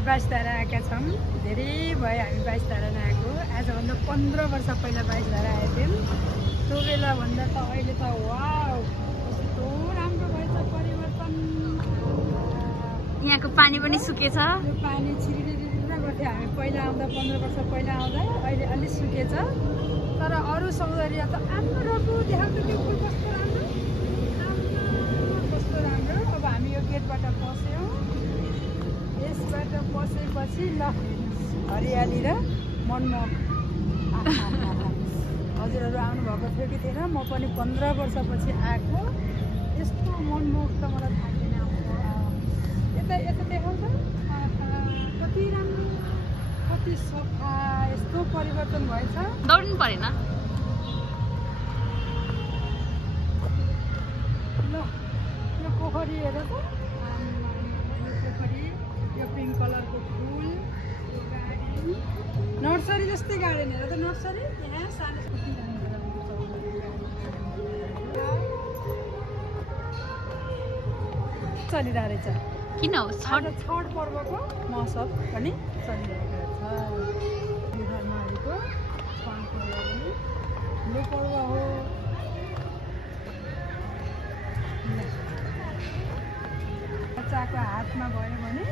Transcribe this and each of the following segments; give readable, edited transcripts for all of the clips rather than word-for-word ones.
हामी बाइसधारा आएका छौँ। धेरै भयो हामी बाइसधारा नआएको। आजभन्दा 15 वर्ष पहिला बाइसधारा आएको थियौँ। त्यो बेलाभन्दा त अहिले त वाउ कस्तो राम्रो भएछ परिवर्तन। यहाँको पानी पनि सुकेछ। यो पानी छिरिरिरिर गर्थ्यो हामी पहिला आउँदा 15 वर्ष पहिला आउँदा। अहिले अलि सुकेछ तर अरू सौन्दर्य त राम्रो देखाउँछ। त्यो फुल कस्तो राम्रो कस्तो राम्रो। अब हामी यो गेटबाट पस्यौँ। यसबाट पसेपछि ल हरियाली र मनमोहक। हजुरहरू आउनुभएको थियो कि थिएन? म पनि 15 वर्षपछि आएको। यस्तो मनमोहक त मलाई थाहा थिएन। यता यता देखाउँछ कति राम्रो कति सफा। यस्तो परिवर्तन भएछ। दौड्नु परेन। ल यो पोखरी हेर त। यो पिङ्क कलरको फुल, यो गार्डन नर्सरी जस्तै गार्डन हेर त। नर्सरी यहाँ सानो चलिरहेको रहेछ। किन हो? छठ पर्वको महोत्सव पनि चलिरहेको रहेछ। बिहारको ठुलो पर्व हो। बच्चाको हातमा भयो भने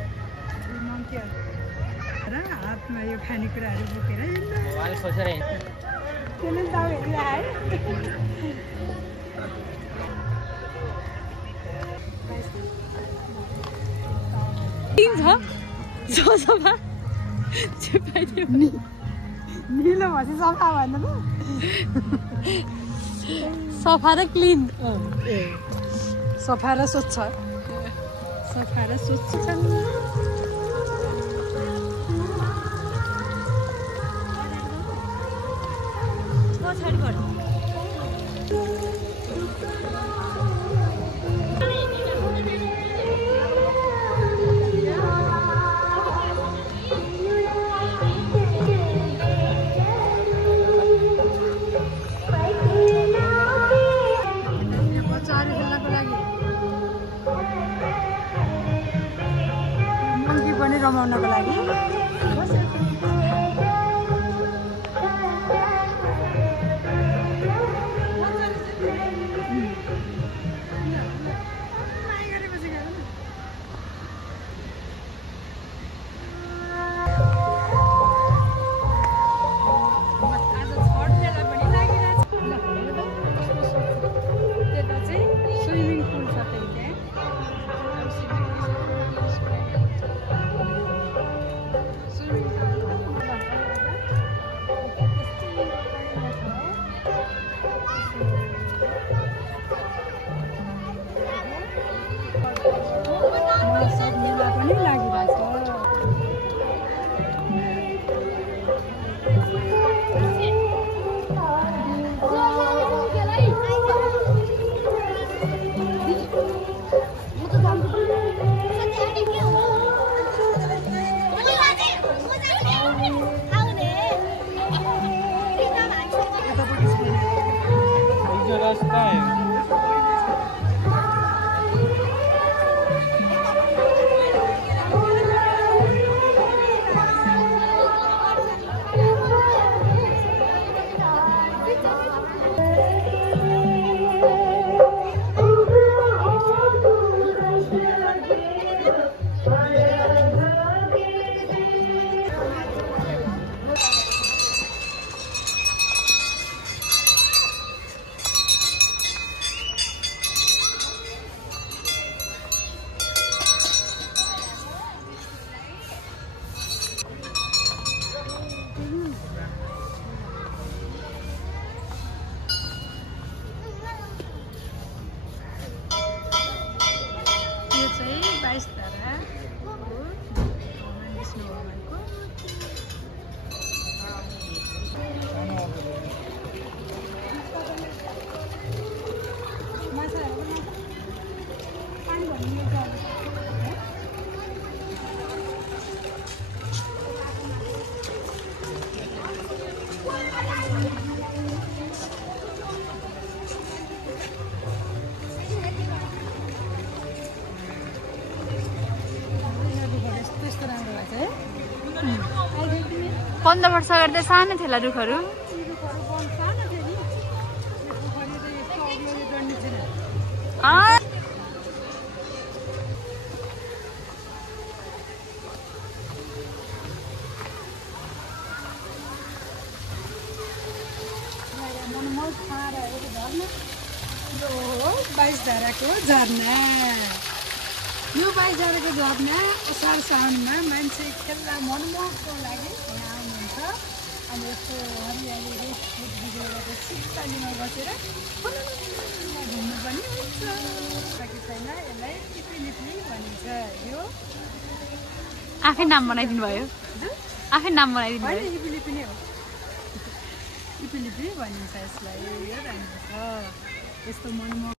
र हातमा यो खानेकुराहरू बोकेर त्यसले दाउ हेरिआए। निलो भएपछि सफा भन्नु त। सफा र क्लिन। सफा र स्वच्छ। सफा र स्वच्छ छन्। रमाउनको लागि स्विमिङ अहिले पनि 15 वर्ष अगाडि त सानो थियो होला रुखहरू रुखहरू बन सानो थियो नि यो पोखरी त यस्तो अग्लो डन्डी थिएन मनमोहक झरना यो हो 22 धाराको झरना यो 22 धाराको झरना असार साउनमा मान्छे खेल्दा मनमोहकको लागि यहाँ आउनुहुन्छ अनि यस्तो हरियाली रेसफुट बिजोडको सिक्तालीमा बसेर घुम्नु पनि हुन्छ कि छैन यसलाई इपिलिपी भनिन्छ यो आफै नाम बनाइदिनु भयो आफै नाम बनाइदिनु भयो होइन इपिलिपी नै हो इपिलिपी भनिन्छ यसलाई यो राम्रो छ यस्तो मनमोहक